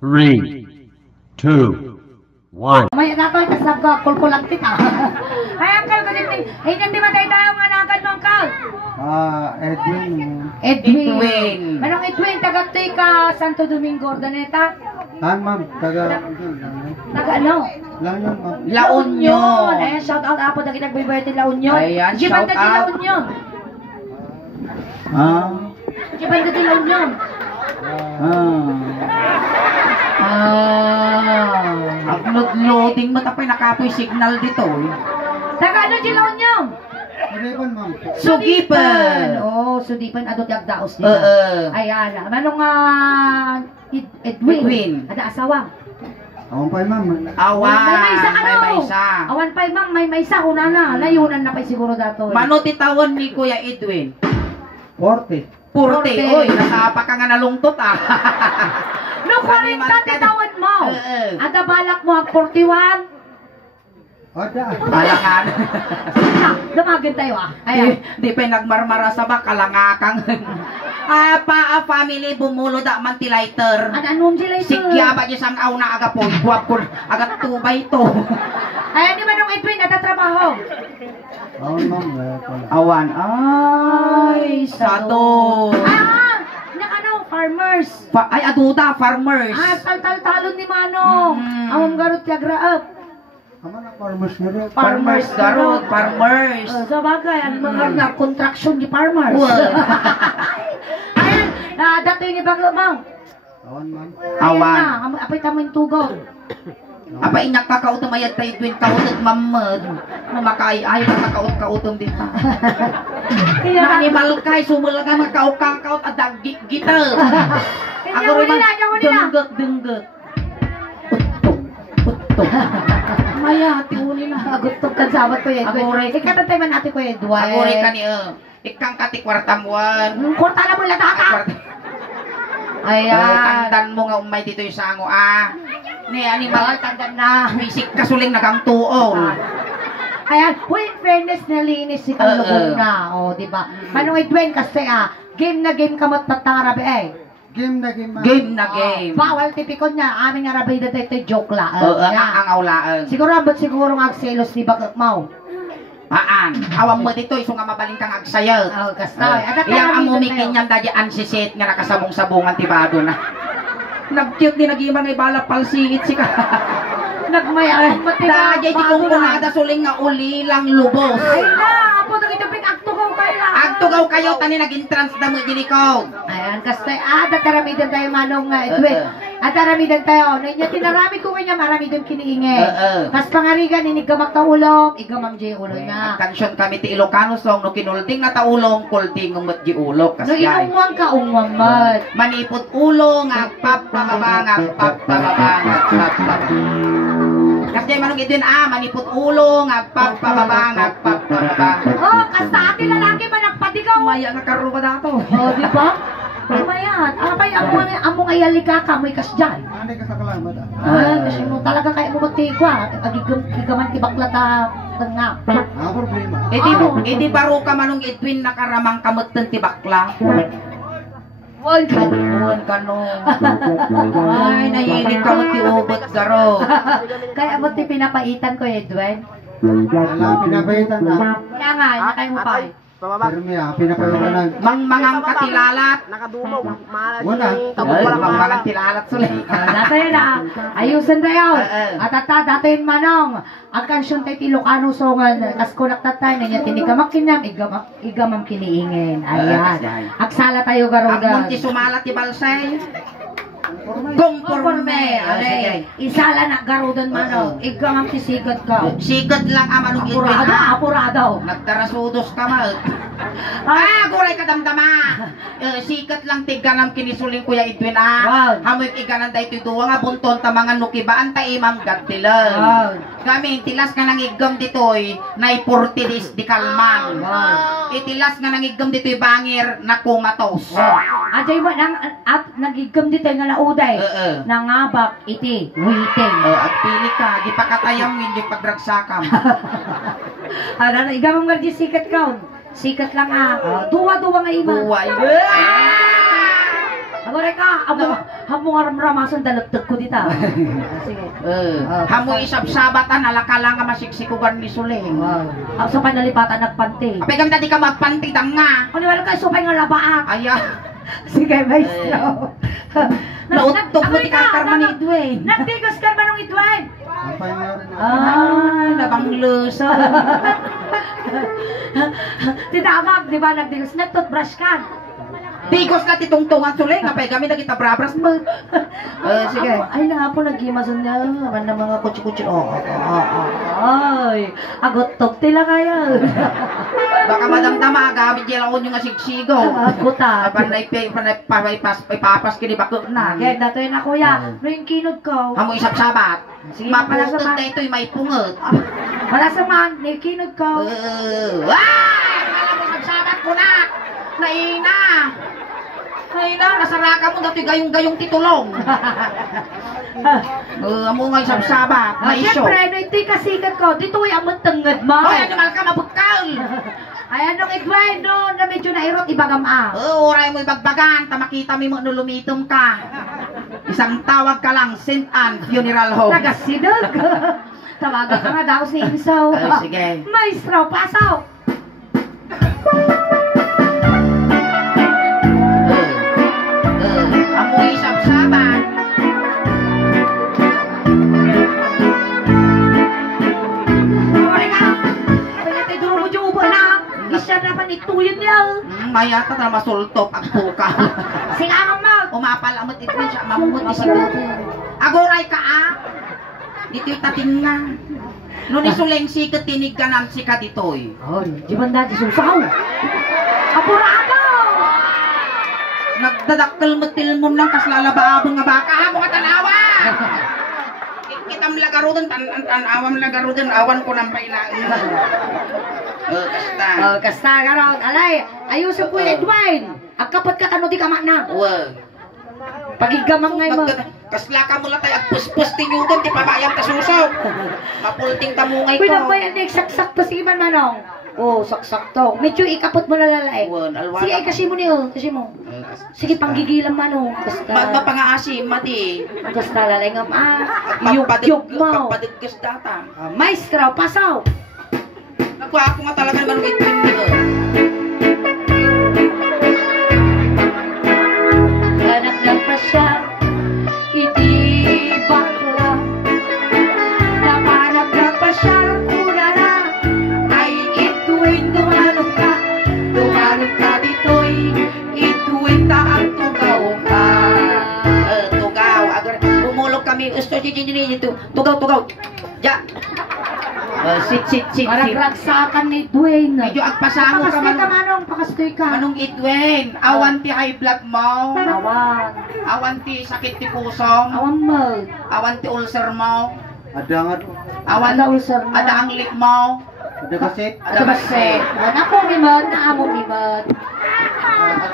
3, 2, 1. May nakoy kasab ka kulkulang kita. Ay angkal ko din. Ay hindi matay tayo nga nakal mo angkal. Edwin. Edwin. Anong Edwin taga ka Santo Domingo Ordaneta? Ma'am, taga Ano? La Union, ma'am. La Union. Ayan, shout out apo na kinag-birthday La Union. Ayan, shout Giban ka La out. Union. Giban ka La Union. Upload-loading mo tapay nakapoy signal dito. Taga ano di La Union? Sugipan, ma'am. Sugipan. Oh, Sugipan adot yagdaos Oo. nila. Ayan. Manong Edwin. Ada asawa. Awan pa, ma'am. Awan. May maysa ano? May maysa. Awan pa ma'am, may maysa una na. Layunan na pa siguro dato. Mano titawan ni Kuya Edwin? 40. Purte. 40. Oy, nasapa ka nga nalungtot No, 40 titawan mo. Oo. Ada balak mo ang 41. Ada. Kalangan. Dumagin tayo Ayan. Di pa nagmarmara sa ba kalangakang. Pa family bumulo da man ti lighter. Anong sila ito? Sikya ba di sang auna aga po guwap ko aga tubay to. Ayan, di ba nung Edwin natatrabaho? Awan, ma'am. Wala. Awan. Ay, sado. Farmers. Ay, aduda, farmers. Tal-tal-talon ni Manong. Awang garot yagraap. Ama na farmers na rin. Farmers, garot, farmers. Sa bagay, ang mga na contraction ni farmers. Well. Ayan, dato yung ibang ma'am. Awan, ma'am. Awan. Ayan na, apay tamo yung tugaw. Apa inyak kakautumayat tayo twin kautot mamad. Mamakay ay kakautom din pa. Na animal kay sumul ka makaukang-kaut adag gital. Ako rin dengget. Utto. Maya hati uli na. Agutog kan sabat ko Edwin. Ako rin. Ikatatay man natin ko Edwin. Ako rin kani ikang kati kwartamuan. Kurta na mo lataka. Ayan. Tandaan mo nga umay dito yung sango ni animal Tandaan na. bisik kasuling nagang tuo. Ayan, in fairness nalinis si Kalubog na, di ba? Manong Edwin kasi game na game kamot tatarabi Game na game, ma'am. Game na game. Bawal tipikon niya, aming arabi na tayo joke la. Ang aulaan. Siguro abot siguro ng agselos ni Bakak Mau. Awang mo dito iso nga mabaling kang agsayal. Kastoy. Iyang amumikin yan dadya ansisit nga nakasabong-sabungan tibado na. Nag-cute din nag-iman nga ibala palsiit si ka. Nagmayaran pati Dadya di kong kunada suling nga uli lang lubos. Ay na, apo nang itupin akto ko kayo lang. Agtugaw kayo tani nag-entrance damo ginikaw. Ayan, kastoy. Dataramidan tayo manong Edwin. Dataramidan tayo. Nanya tinarami ko kanya maramidan kiniingay. Kas pangarigan inigamak ta ulong, igamam jay ulo na. Kansyon kami ti Ilocano song no kinulding na taulong kulding umot di ulok No iungwang ka ungwang mat. manipot ulong agpapababang agpapababang kasi manong idin manipot ulong agpapababang agpapababang. Oh, kasta ati lalaki man nagpadigaw. Maya nga karuba dato. Di ba? Mayan. Apay among ayali ka moy kas diyan. Ano ka sa kalamat, Kasi mo talaga kay mo mati ko agigaman ti bakla ta nga. problema. Edi baro ka manong Edwin nakaramang kamutten ti bakla. Wal Kanon kanon. Ay nayilit ka mo ti ubot garo. Kaya mo ti pinapaitan ko Edwin. Wala, pinapahitan na. Kaya nga, nakay mo pa. Permi, pinapahitan na. Mangang katilalat. Wala. Mangang tilalat sulit. Dato yun ayusan tayo. At dato yun manong. Ang kansyon tayo Ilocano songan. Kas kunak tatay na niya tinikamak kinam. Igamam kiniingin. Ayan. Aksala tayo garuga. Agmunti sumalat ti balsay. Conforme. Isala na garudan manong. Igamam tisigad ka. Sigad lang amanong Edwin. Apurado. Nagtarasudos ka mal. Guray ka damdama. Sikat lang tiganam kinisuling Kuya Edwin Hamoy iganan da ito duwa nga bunton ta mga nukibaan ta imam gadtilan. Kami tilas nga nangigam ditoy naipurti di kalman. Itilas nga nangigam ditoy bangir na kumatos. Ajay mo at nagigam dito nga nauday. Nangabak iti waiting. At pili ka di pakatayam hindi pagragsakam. Igamam nga di sikat kaon. Sikat lang duwa-duwa nga ima. Duwa. Ako rin ka, hamo nga ramramasan dalagtag ko dito. Sige. Hamoy isab-sabatan, alakala nga masiksikugan ni Suling. Ako sa panalipatan nagpanti. Apay kami ka magpantidang nga. Kung wala kayo, supay nga labaak. Aya. Sige, maestro. Nautog mo ti kakarma ni Edwin. Nagtigos ka ba nung Edwin? Apay nga rin. Ah, nabanglusa. Tinamag, di ba? Nagtigos. Nagtoothbrush ka. Tigos na titungtungan Suling, apay kami nagita brabras mo. Sige. Ay, na po naghimason niya. Aman na mga kutsi-kutsi. Ay, agot-tok tila kaya. Baka madamdama, gamit niya lang yung asigsigaw. Agutan. Ipapas kini bakit na. Yan, nato yun na kuya. No yung kinod ko. Hamoy isab-sabat. Sige, Mapultod malasama. na ito'y may pungot. Malasaman, no yung kinod ko. Ay! Alam mo, isab-sabat ko na! Naina! Naina, nasaraka mo dati gayong-gayong titulong. Amo nga isab-sabat. Maiso. Siyempre, no ito'y kasikat ko. Dito ay amot tangad mo. Hoy, animal ka, mabukal! Ay, anong Edwin, no, na medyo nairot, ibagam Oray mo ibagbagan, tamakita mo mo nulumitom ka. Isang tawag ka lang, St. Anne Funeral Home. Nagasidog. Tawagan ka nga daw si Insaw. Ay, sige. Maestro, pasaw. Amoy sab-sabat. Ay ka. Ay, natin duro mo yung ubo na. Isa naman ituyin niya. Mayata na masultop ang puka. Singamang mo. Umapal amot ito siya, mamumut ni siguro. Agoray ka dito'y tatingan. Nung isuleng sikat tinig ka ng sika dito'y. Ay, di ba na di susaw? Apurado! Nagdadakkel matil mo lang kas lalabaabong nga baka ha, mga tanawa! Kitam lagarudan, awam lagarudan, awan ko ng pailaan. Kasta. Kasta ka ron. Alay, ayusin ko yung Edwin. Agkapat ka kano di ka makna. Pagigamang ngay mo. Kasla ka mula tayo, agpuspus tinyugan, di pabayang kasusaw. Mapulting tamungay ko. Pwede ba yan, saksak pa si Iman Manong? Oh, saksak to. Medyo ikapot mo na lalay. Sige, ay kasi mo niyo, kasi mo. Sige, panggigilan Manong. Basta. Magpapangaasi, mati. Basta lalay nga, yug-yug mo. Pagpadagkas data. Maestro, pasaw. Nakuha ako nga talaga naman may twin nito. Anak ng pasya, iti bakla. Napanag ng pasya, kunara. Ay ituin, dumanong ka dito'y. Ituin ta ang tugaw ka. Tugaw. Bumulog kami. Tugaw. Ja. Sit. Parang ragsakan ni Dwayne. Medyo agpasamo ka Pakastoy ka man. manong, pakastoy ka. Manong Edwin, awan ti high blood mo. Awan. Awan ti sakit ti pusong. Awan mo. Awan ti ulcer mo. Ada nga doon. Awan Ada ulcer mo. Ada ang lip mo. Ada kasi. Ada baset. Ako mimod, naamo mimod.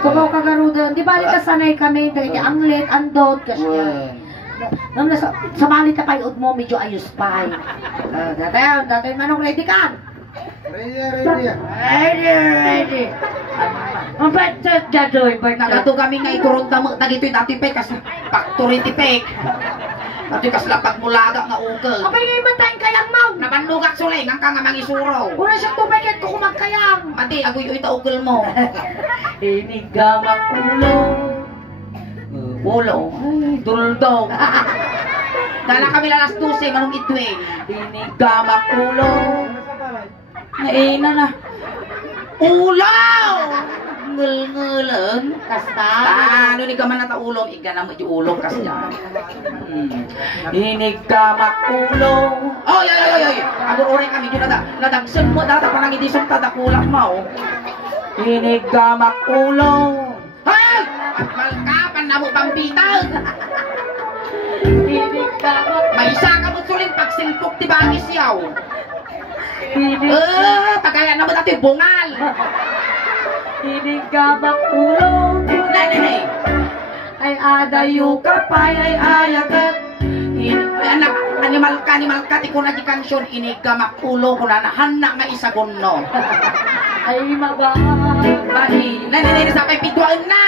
Kumaw ka garudan. Di ba ka sanay kami, dahil anglit, andot, kasya. Nung sa malit na payod mo, medyo ayos pa. Dati manong ready ka? Ready. Ang ba't dadoy, ba't Nagato kami nga iturong tamo dagitoy dati pe kas factory ti pe. Dati kas lapag mulaga nga ukel. Abay ngayon man tayong kayang mau. Nabanlugak sulay nga nga mangisuro. Una siyang tubig ko kumagkayang. Mati aguy ita ukel mo. Inigamak ulo. Ulo. Duldog. Dala kami lalas 12 manong Edwin. Inigamak ulo. Naina na. Ulaw! Ngul-ngulan. Kasta. Ano ni gaman na ta ulong, igana mo yung ulong kasi yan. Inigamak ulo. Oh, yoy. Agor-ore kami dyan nadagsan mo data pa nang hindi sumta dakulang mo. Inigamak ulo. Hey! At malkapan na mo pambitaw. Inigamak. May isa ka mo suling pagsilpok ti bangis yaw. Pagkaya naman natin bungal. Inigamak ulo. Nanay. Ay adayo ka pa ay ayagat. Anak, animal ka, ti ko na di kansyon, inigamak ulo ko na nahanak nga isagon no. Ay magay. Nanay, sa pay pidwaan na.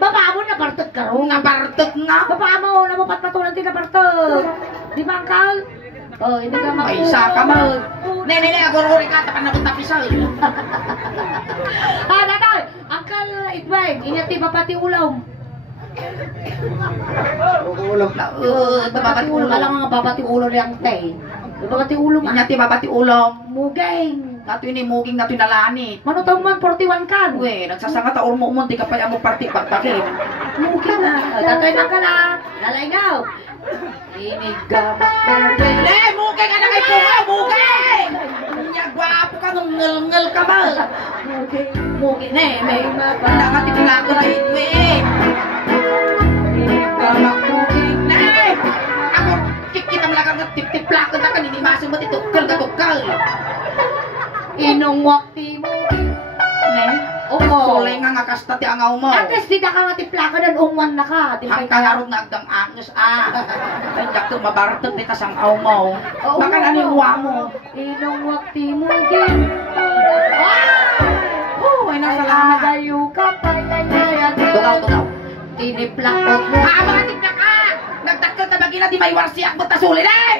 Baba mo na bartog ka ron. Nabartok nga. Baba mo, namupat patulan din na bartog. Di ba, Angkal? Oh, hindi ka May isa ka mo. Nene, agor-uri ka, tapan na punta pisal. Tatay, Angkal Edwin, inyati ba pati ulong? Ulam. Babati ulo ka lang nga babati ulo niyang tay. Babati ulo nga. Inyati babati ulam. Mugeng. Kato ini muging na tinalani. Mano taon man 41 kan? Uwe, nagsasanga ta urmo mo, di ka pa mo party pagpakin. Mugeng na. Tatay na ka na. Lalaygaw. Inigamak mugeng. Le, muging anak ay punga, muging! Nya gwapo ka, ngel-ngel ka ba? Mugeng. Mugeng na eh. May mababa. Wala ka tipulago na itwe. Inigamak mugeng. Ne! Ako, kita malakang nga tip-tiplako na ka, ninimasin mo titukal ka tukal. Inong wakti mugeng. Ne? Oo. Solay nga nga kasta ti angaw mo. At least di ka nga tiplaka dan ungwan na ka. Di ba Ang kangarog na agdang anges Ay, jak to mabartog ni tasang aw mo. Baka naniwa mo. Inong wakti mugeng. Oh, ay nasalamat. Dayo ka pa yayayan. Tugaw. Tiniplakot mo. Mga tigna ka! Nagtakot na bagila di may warsiyak mo tasulin eh!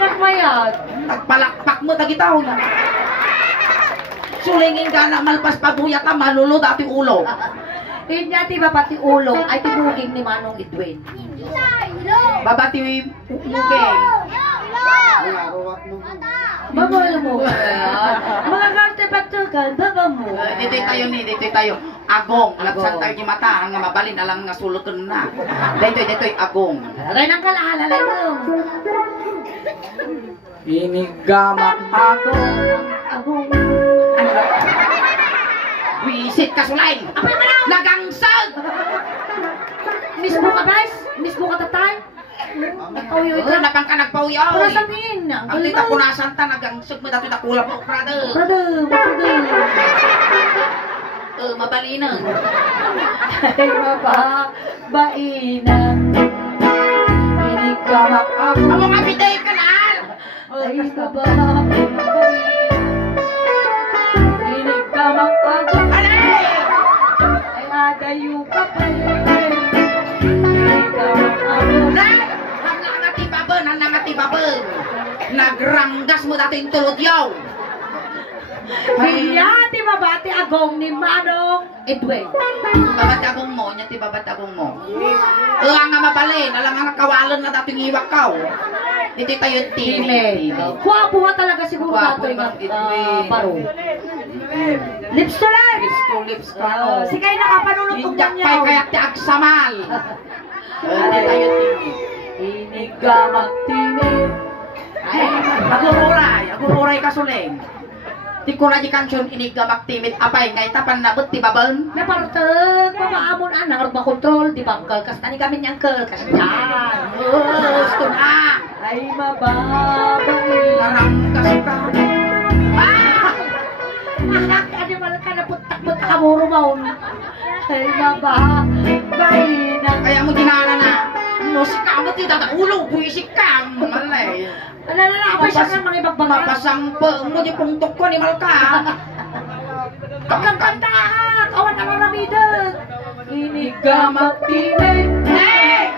Nagmayat. Nagpalakpak mo tagitaw na. Sulingin ka na malpas pabuya ka, malulod ati ulo. Inya ti ba pati ulong ay tibuging ni Manong Edwin. Babati mugeng. Ruwak mo. Babal mo. Mga karte patukan, baba mo. Dito tayo. Agong, lapsan tayo di mata, nga mabalin na lang nga sulutan na. Dito agong. Aray nang kalahalalay mo. Inigamak agong. Agong. Wisit ka sulay! Apay mo na! Nagangsag! Miss mo ka, guys? Miss mo ka, tatay? Nagpauyoy ka? Napang ka nagpauyaw. Para sa amin. Ang tita punasan ta, nagangsag mo dati nakulap mo, brother. Brother. Mabalinan. Ay, mababainan. Inigamak ako. Ang mga biday ka na! Ay, mababainan. Inigamak ako. Alay! Ay, adayo ka pa rin. Inigamak ako. Nangati babel. Nagranggas mo dati yung tulot yaw. Kaya, di ba bati agong ni Manong Edwin? Babatagong mo, niya ti babatagong mo. Nga mabalin, alang nga kawalan na dati ng iwak kaw. Dito tayo tini. Kuwapo nga talaga siguro Kuwapo nato yung naman, Edwin. paro. Lips to lips! Lips to lips ka. Si kayo nakapanulutong Injak niya. pa'y kaya ti agsamal. Dito tayo tini. Inigamak tinig. Ay, agururay ka suling. Di ko na di kansyon inigamak timit apay, ngay tapan nabot ti babal. Napartag, mamaamon anak, makontrol, di bangkal, kas tani kami niyang kel, kas dyan. Gusto na. Ay, mababay. Narangkas ka. Anak, ano man ka naputak-putak ka mo rumaon. Ay, mababay na. Kaya mo ginana na. No, si kamot ti dada ulo, buisik ka. Malay. Apay siya ka mga ibagbaga. Mapasangpa mo di pungtok ko ni Malka. Kanta ka, kawan ka maramidag. Inigamak tinig. Hey!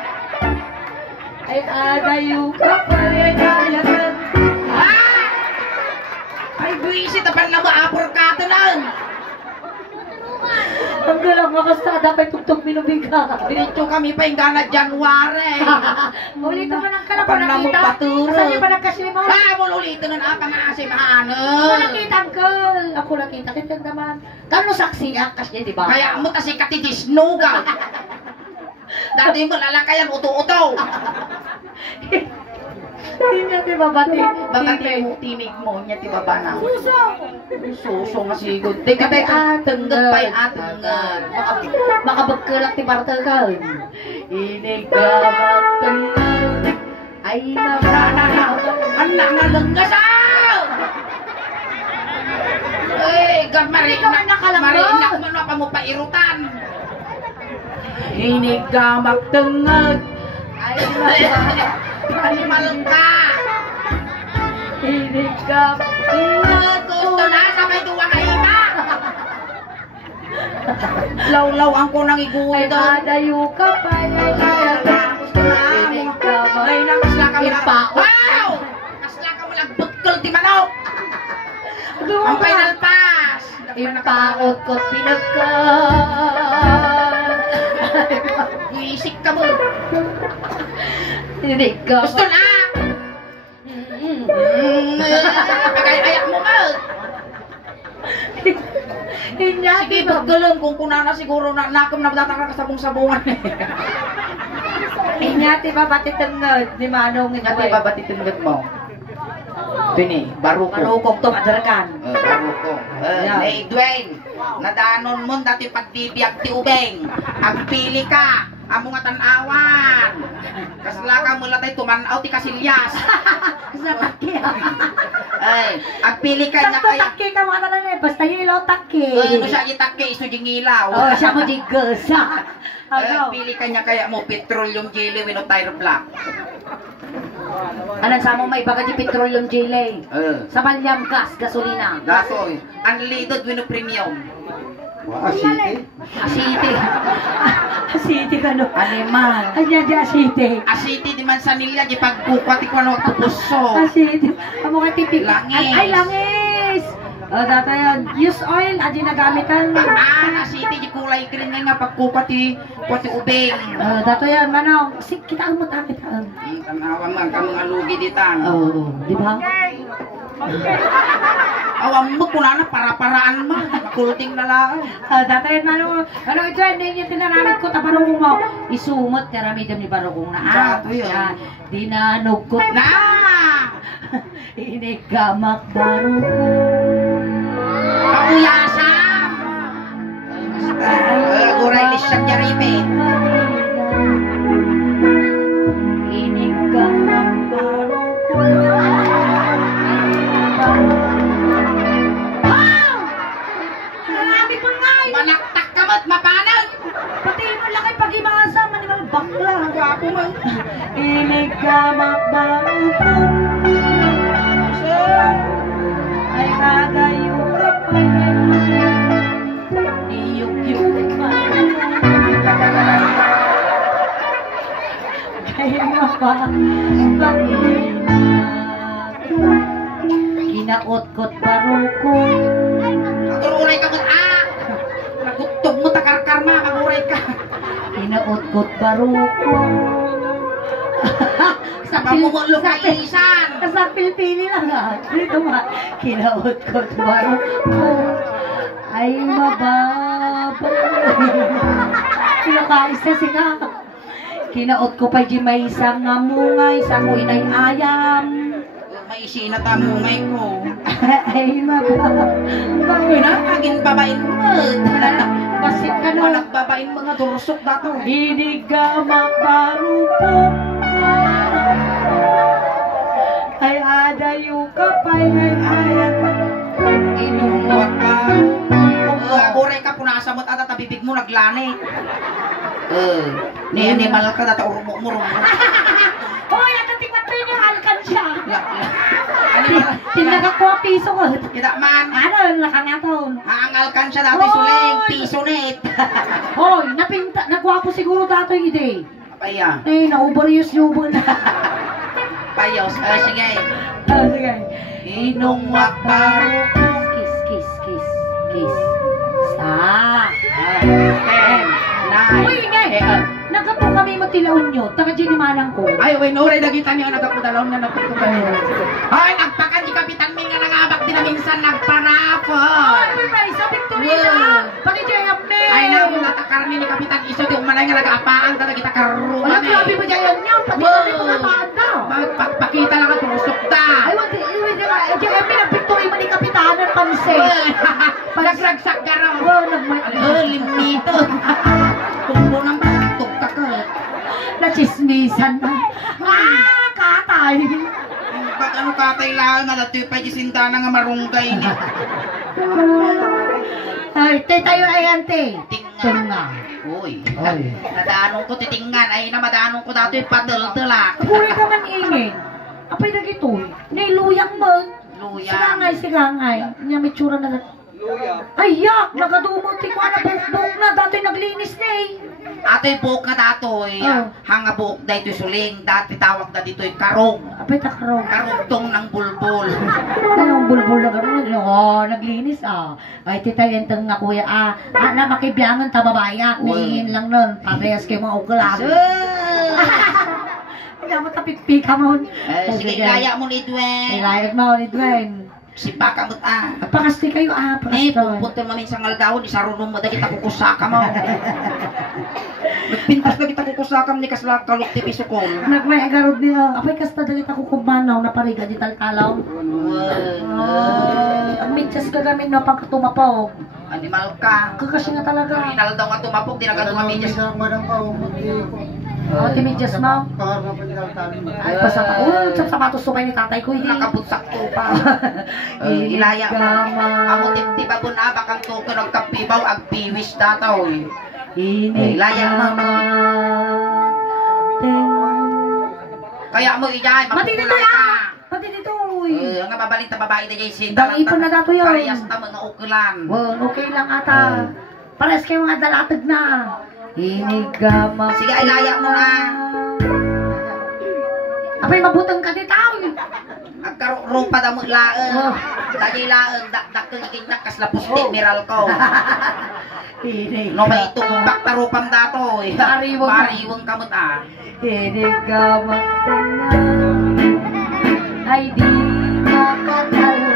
Ay, adayo ka pa rin ayagan. Ay, buisit, apan na maapor ka ito lang. Ang galang makasada kay tugtog minubiga. Diretso kami pa yung gana January. Ulito mo ng kalap Apan na mo nakita. paturo. Saan niya pa nagkasimaw? Mo ulito na na pangasim Ako ano. nakita, Uncle. Ako nakita. Kita naman. Kano saksi akas niya, di ba? Kaya mo kasi katidisnuga. Dati mo lalakayan uto-uto. Hindi niya, di ba, bati? Babati mo, tinig mo, niya ti baba na. Suso! Suso nga sigod. Teka, tenggat pa'y atenggat. Makabagkalak ti Bartel ka. Inigamak tengal. Ay, Anak nga langgas God, Hindi ka man nakalanggo. marinak mo na pa mo pairutan. Hinigamak tengag. ay, Animal ka. inigamak tengal. Gusto na, sabay duwa ka iba. Law-law ang ko nang iguwi Ay doon. adayo ka pa ay Tinig ka ba? Ay, nakasla ka mo lang. Ipaot. Wow! Kasla ka mo lang bukol ti manok. Ang final pass. Ipaot ko pinagka. Isik ka mo. Tinig ka Gusto na. Pagay-ayak mo mo. Inyati Sige, paggalan kung kunana siguro na nakam na datang ka sabong-sabungan. Inyati ba batitengod di manong Nga tayo babatitinod mo. Dini, baruko. Marukok to padarkan. Baruko. Yeah. Hey, Dwayne, nadanon mo dati pagdibiyag ti ubeng. Agpili ka, amo nga tanawan. Kasla ka mula tayo tumanaw ti kasilyas. Sa takki. Ay, agpili ka niya Sakto kaya. takki ka mga tanan eh. Basta ilaw takki. Ano siya itake, iso ding ilaw. Oh, siya mo jigos. Agpili ka niya kaya mo petroleum jelly wino tire black. Anan sa mo may baga di petroleum jelly. Sa balyam gas, gasolina. Gasoy, unleaded wino premium. Wah, asite. Asiti. Asiti ka no. Animal. Anya di asiti. Asiti di man sa nila di pagkukwati ko ano pupuso. Asiti. Amo ka tipik. Langis. Ay, langis. Data yan. Use oil, adi nagamitan. Asiti di kulay green nga pagkukwati ubeng. Dato yan, manong. Kitaan mo ta, kitaan. Tanawa man kamong alugi ditan. Oo, di ba? Awam mo kunana para-paraan mo. Makulting na lang. Dato yan, manong. Ano ito, hindi niya tinaramit ko, taparong mo. Isumot, karamidam ni Barokong na. Dato yun. Dinanog ko. Na! Inikamak Barokong. Pauyasam! Guray lisyan niya ripit. Inikamak Barokong. Marami pa nga eh. Manaktak ka mo't mapanag! Pati mo lang ay pag-imasa, manimal bakla. Gwapo mo. Inikamak Barokong. Ay kagayo ka pa. Iyuk-yuk pa. Kaya nga pa. Kinaot-kot Barokong. Naguray ka mo't nagutog mo takarkar ma, maguray ka. Kinaot-kot Barokong. Pamumulong ka ilisan. Sa Pilipini lang ah. Dito ba? Kinaot-kot Barokong. Ay mababay. Kinakais na siya. Kinaot ko pa di may isang ngamungay, isang inay ayam. May isinat ang mungay ko. Ay mababay. Na, agin babain mo. Basit ka no. Nagbabain mga durusok dato. Inigamak Barokong. Ay adayo ka pa'y ay ayat. Inuwag ka. Agoray ka, punasa mo't ata tabibig mo naglani. Ni animal ka data urumok-murumok. Hoy, at tikwat ko yung alkansya. Animal. Tinagakwa piso ko. Kita man. Ano, nakangaton. Haangal kan siya dati suling. Piso net. Hoy, nagwapo siguro dato yung ide. Paya. Eh, na-overuse yung ubo na. Payos. Sige. Sige. Inuwag Barokong. Kiss, kiss, kiss, kiss. Stop. 10, 9. Uy, ngay! Nagkapo kami mo tilaon nyo. Taga Jinimanang ko. Ay, wait, no, nagitan niyo nagapudalaw na nagputukan. Ay, nagpakan di Kapitan Ming nga nangabak din na minsan nagparapon. Ay, may may isa, Victorina! Pati Jayam me! Ay, na, natakarni ni Kapitan Iso, di umalay nga nag-aapaan ka na kita karuman Wala, grabe mo Jayam nyo! Pati kami mga bata! Magpakita lang ang tusok ta. Ay, wala, Jayam me, nag-Victory mo ni Kapitanan Panse! Nagragsak ka raw. Oh, Limito. Tumbo ng pagtog ka ka. Nachismisan na. Katay! Ba't ano katay lang nga dati pa gisinta na nga marunggay ni. Ay, tayo ay ante. Tinga. Uy. Nadaanong ko titingan. Ay na madaanong ko dati padel-delak. Puri ka man ingin. Apay na gito. Nailuyang mo. Luyang. Sigangay, sigangay. Niya may tsura na. Ayak, nagadumot ti ko na bukbuk na, dati naglinis na eh. Ato'y buhok na datoy. Oh. Hanga buhok da ito'y suling. Dati tawag na dito'y karong. Apay takarong. Karugtong ng bulbul. Anong bulbul na gano'n? Oo, naglinis ah. Ay, tita, yan tang nga kuya ah. Na makibiyangan ta babaya. Ngayon lang nun. Parehas kayo mga ukulan. Kaya mo tapikpik ka mo. Sige, ilaya mo ni Dwayne. Ilayag mo ni Dwayne. Si baka mo't Pangasti kayo ah. pupunta mamin sa ngalgawon, isarunong mo da kita kukusaka mo. Nagpintas na kita kukusakam ni kasla kalok ti pisukol. Nagmay agarod niya. Apay kasta dali ta kukumanaw na pariga di taltalaw. Ang medyas gagamit na pagkatumapaw. Animal ka. Kakasya nga talaga. Final daw nga tumapok, di na ka tumamidyas. Oh, ti medyas mo. Ay, basta pa. Sa sapatos sukay ni tatay ko. Nakabutsak to pa. Ilaya mo. Amo tip-tipa po na, bakang to ka nagkapibaw, agpiwis dataw. Ilaya mo. Kaya mo ijay, Mati dito makukulay ka. Pati dito. Nga babaling ta babae na jay Dang ipon na dato yun. Parehas ta mga ukulan. Well, okay lang ata. Pares kayo mga dalatag na. Inigama. Sige, ilaya mo na. Apay, mabutang ka di tao. Agkaroon pa da mo laeng. Dagi laeng, dakkel kinyak kasla pusti miral ko. No may itong baktarupam dato. Mariwang kamot ah. Inigama. Ay di makatalo.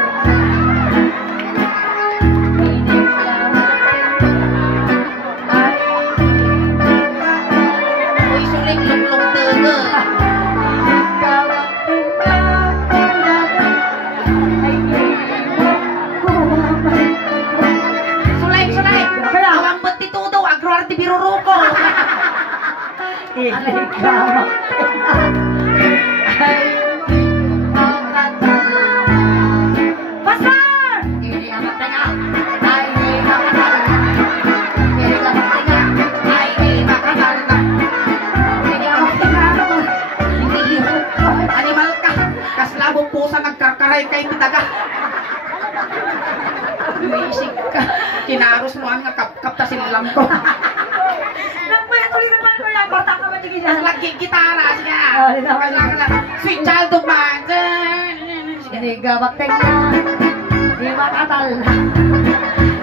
Inigama. Ay Uy, sulik lumlong tege. Sulay. Awang ba't titudo, agro arti biruruko. Pasar! Animal ka, kaslabong pusa nagkarkaray kay titaga. Luisig ka, kinaros mo ang kapkap ta silang ko. Nagpaya tuloy naman ko lang. Bata ka ba sige dyan? Lagi gitara siya. Sweet child of mine. Hindi gabak teka. Di makatal.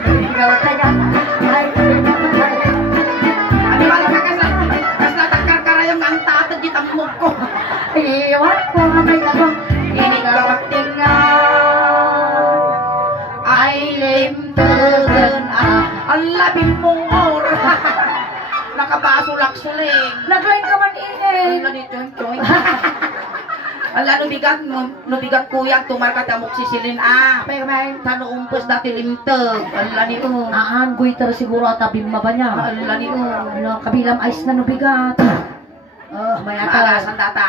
Hindi gabak teka. Ay, hindi makatal. Animal ka kasla nagkarkaray ang tatag gitamog ko. Iwan ko nga may ako. Hindi gabak teka. Ay limtagan ang labing mong or. Nakabasulak-suling. Naglain ka man ingay. Ala ni Chon-Choy. Ala, nubigat kuya, tumarka damok sisilin Apay kamay. Tano umpos dati limtag. Ala nito. Aan, guitar siguro at abimma ba niya? Ala nito. Ano, kabilang ice na nubigat. Oh, may Maalasan data.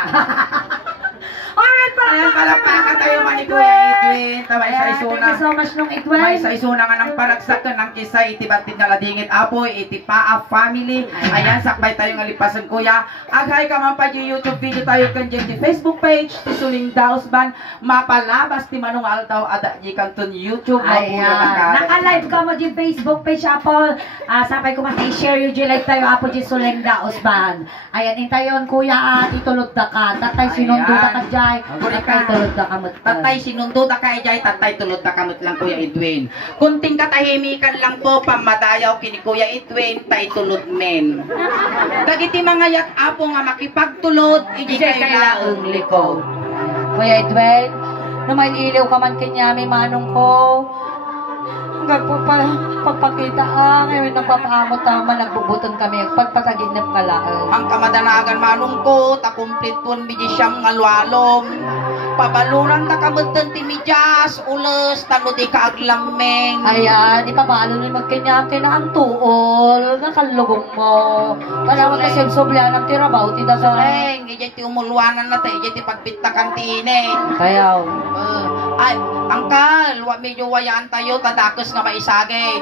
Alright, Palakpakan tayo man ni Kuya Edwin. Tamay sa isuna. Thank you so much nung Edwin. May sa isuna nga ng palagsakan ng kisa itibatid nga ladingit apoy iti Paa family. Ayan, sakbay tayo nga lipasan kuya. Aghay ka man pa yung YouTube video tayo kan dyan di Facebook page ti Suling Daos Band. Mapalabas ti Manong Altaw ada di kanton YouTube. Ayan. Naka-live ka mo di Facebook page Apple. Sapay ko mas i-share yung live tayo Apo di Suling Daos Band. Ayan, intayon kuya itulog da ka. Tatay sinundo da ka dyan. Tatay tulod da kamot. Tatay sinundo da ka jay, tatay tulod da kamot lang Kuya Edwin. Kunting katahimikan lang po pamadayaw kini Kuya Edwin tay tulod men. Dagiti mga yak apo nga makipagtulod iji kay laeng liko. Kuya Edwin, na may iliw ka man kanya may manong ko. Hanggang po pala pagpakita ngayon nagpapaamot tama nagbubuton kami pagpataginip ka lang. Ang kamadanagan manong ko takumplit tuon biji siyang ngalwalom. Pabaluran na kamutan ti midyas ules tano di kaaglameng. Ayan, ipabalo ni magkanya ang tuol nakalugong mo. Talagang kasi sobla ng tirabaw ti daga. Soleng, iji ti umulwanan na tayo, iji ti pagpitakan ti ine. Kaya Ay, angkal, wa medyo wayaan tayo, tadakos nga maisage.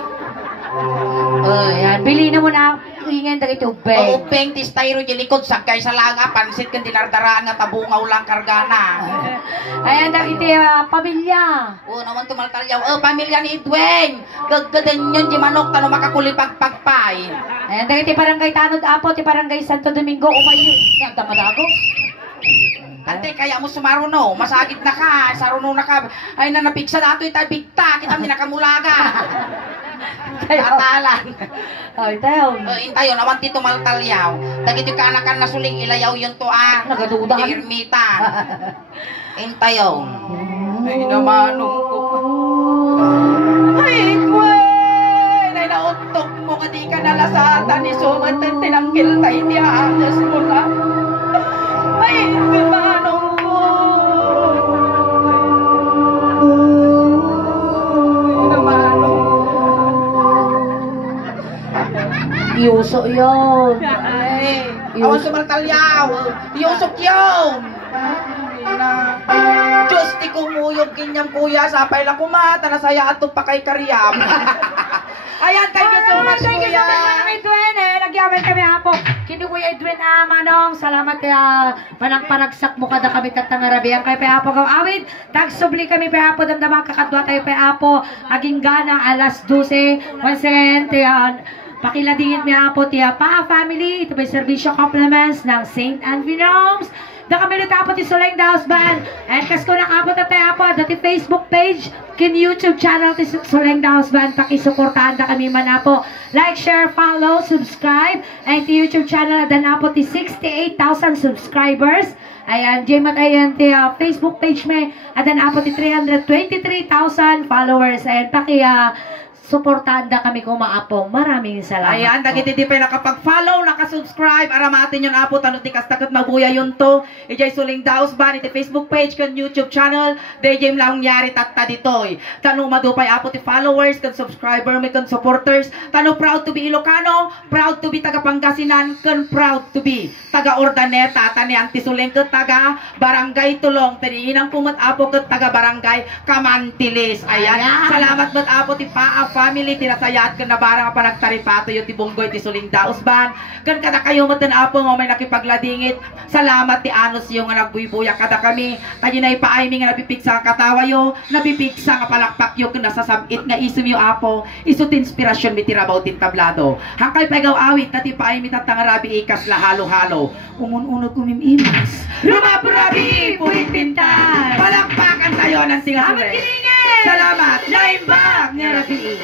ayan, bili na mo na. ingin dagiti ubeng. Ubeng ti styro di likod sagkay sa langa pansit kan dinardaraan nga tabungaw lang kargana. Ayan dagiti pamilya. O naman tumaltalyaw, pamilya ni Edwin. Gaggadan yun di manok tano makakulipagpagpay. Ayan dagiti barangay Tanod Apo, ti barangay Santo Domingo umayo. Nga damadago. Ante, kaya mo sumaruno, masagit na ka, saruno na ka, ay nanapigsa na ito, itay bigta, kita mo nakamulaga. Atalan. Ay, tayo. Intayo, naman tito maltalyaw. Dagiti ka anakan na suling ilayaw yun to Nagaduda ka. Irmita. Intayo. Ay, namanong ko. Ay, Gwen! Ay, nautok mo ka di ka nalasatan ni Sumat at tinanggil tayo di aangas mo na. Ay, namanong ko. Ay, namanong ko. Iuso yun. Ay, awan sumartalyaw. Yusok yun. Diyos, di kumuyog kinyang kuya. Sapay lang kumata na saya ato pa kay Karyam. Ayan, thank you so much, Thank you so kuya. much, Manong Edwin. Nagyaman kami hapo. Kini Kuya Edwin, Manong. Salamat kaya panagparagsak mo kada kami katangarabihan kay Peapo kaw awit. Tagsubli kami Peapo, damdama kakadwa tayo Peapo. Aging gana alas 12. Once again, pakiladingit mi hapo tiya pa family. Ito may servisyo compliments ng St. Anvinoms. Da kami natapot ti Suleng Daos Band. And kas ko nakapot na tayo po, dati Facebook page, kin YouTube channel ti Suleng Daos Band. Pakisuportahan da kami man po. Like, share, follow, subscribe. And ti YouTube channel na na po ti 68,000 subscribers. Ayan, Jaymat ayan ti Facebook page may. At na po ti 323,000 followers. Ayan, suportahan da kami kumaapong. Maraming salamat. Ayan, dagiti di pa nakapag-follow, nakasubscribe, aramatin yun apo, tanong ti kastakot mabuya yun to. Ijay Suling Daos Band, iti Facebook page, kan YouTube channel, dayjay lang nyari tatta ditoy. Tanong madupay apo ti followers, kan subscriber, may kan supporters. Tanong proud to be Ilocano, proud to be taga Pangasinan, kan proud to be taga Ordaneta, tani anti Suling ket taga Barangay Tulong, taniinang pumat apo ket taga Barangay Kamantilis. Ayan, salamat mat apo ti Paa family, tinasayat kan na barang pa nagtaripato yung tibunggoy ti Suling Daos Band. Kan kada kayo matan apo nga may nakipagladingit. Salamat ti Anos yung nga nagbuybuya kada kami. Tayo na ipaay mi nga nabipigsa nga katawa yo, nabipigsa nga palakpak yo kun nasasabit nga isum yo apo. Isu ti inspirasyon mi ti rabaw tin tablado. Hangkay pagaw awit na ti paay mi tatangarabi ikas la halo-halo. Umun-unog kumimimas. Rumapurabi puwit pintan. Palakpakan tayo ng singa. Salamat! Laimbag nga rabi!